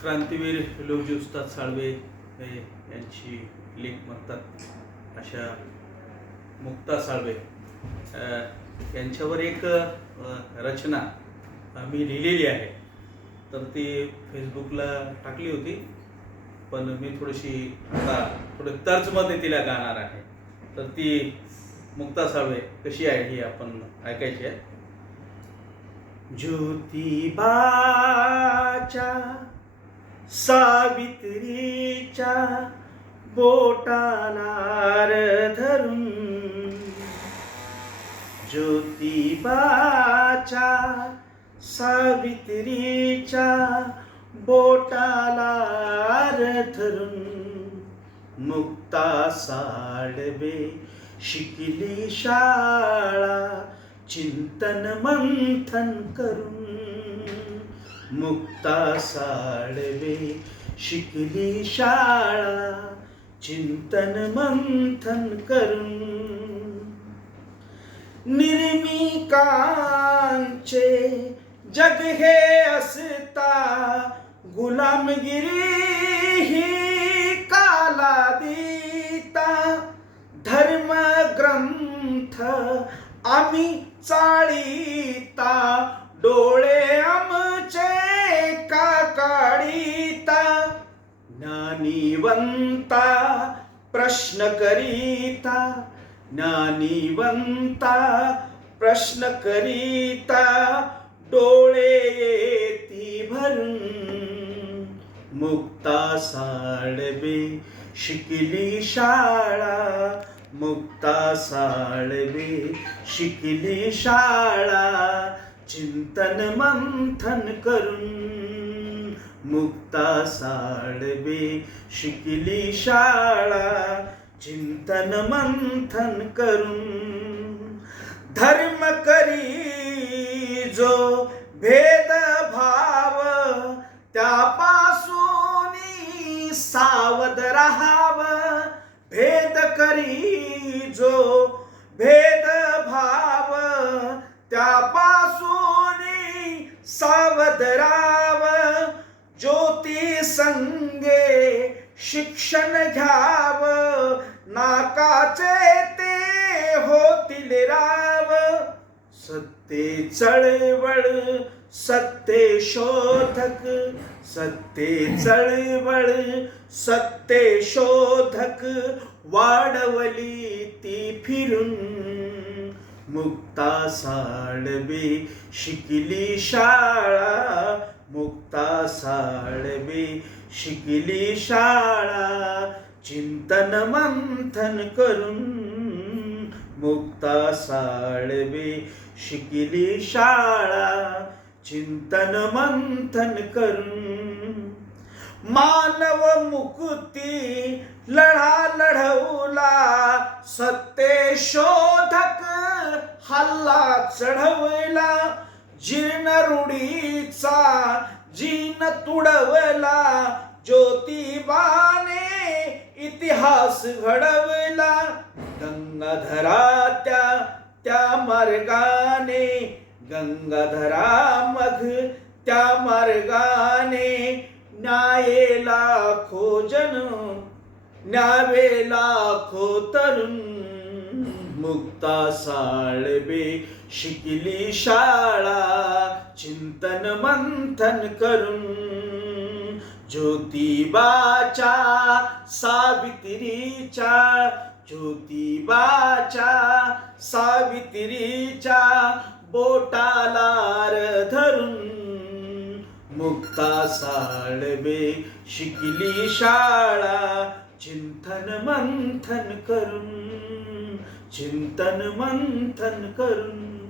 क्रांतीवीर लवजी उस्ताद साळवे हे यांची लेख म्हणतात अशा मुक्ता साळवे. यांच्यावर एक रचना मी लिहिलेली आहे. तर ती फेसबुकला टाकली होती. पण मी थोडीशी आता थोडं तर्जमध्ये तिला गाणार आहे. तर ती मुक्ता साळवे कशी आहे ही आपण ऐकायची आहे. ज्योतिबाच्या सावित्रीच्या बोटानार धरून ज्योतिबाच्या सावित्रीच्या बोटालार धरून मुक्ता साडवे शिकली शाळा चिंतन मंथन करून मुक्ता साडवे शिकली शाळा चिंतन मंथन करून. निर्मिकांचे जग हे असता गुलामगिरी ही काला देता धर्म ग्रंथ आम्ही चाळीता डोळे आम ज्ञानीवंता प्रश्न करीता ज्ञानीवंता प्रश्न करीता डोळे येती भरून मुक्ता साळवे शिकली शाळा मुक्ता साळवे शिकली शाळा चिंतन मंथन करून मुक्ता साळवे शिकली शाळा चिंतन मंथन करून. धर्म करी जो भेदभाव त्यापासून सावध राहाव. भेद करी जो भेदभाव त्यापासून सावध राहा. ज्योती संगे शिक्षण घ्याव. नाकाचे ते होतील राव. सत्ते चळवळ सत्ते शोधक सत्ते चळवळ सत्ते शोधक वाढवली ती फिरून. मुक्ता साळवे शिकली शाळा मुक्ता साळवे शिकली शाळा चिंतन मंथन करून. मुक्ता साळवे शिकली शाळा चिंतन मंथन करून. मानव मुक्ती लढा लढा जीन तुडवला ज्योतिबाने इतिहास घडवला. गंगाधरा त्या त्या मार्गाने गंगाधरा मग त्या मार्गाने न्यायेला खो जन न्यावेला खो तरुण मुक्ता साळबे शिकली शाळा चिंतन मंथन करून. ज्योतिबाच्या सावित्रीच्या ज्योतिबाच्या सावित्रीच्या बोटालार धरून. मुक्ता साळबे शिकली शाळा चिंतन मंथन करून. चिंतन मंथन करून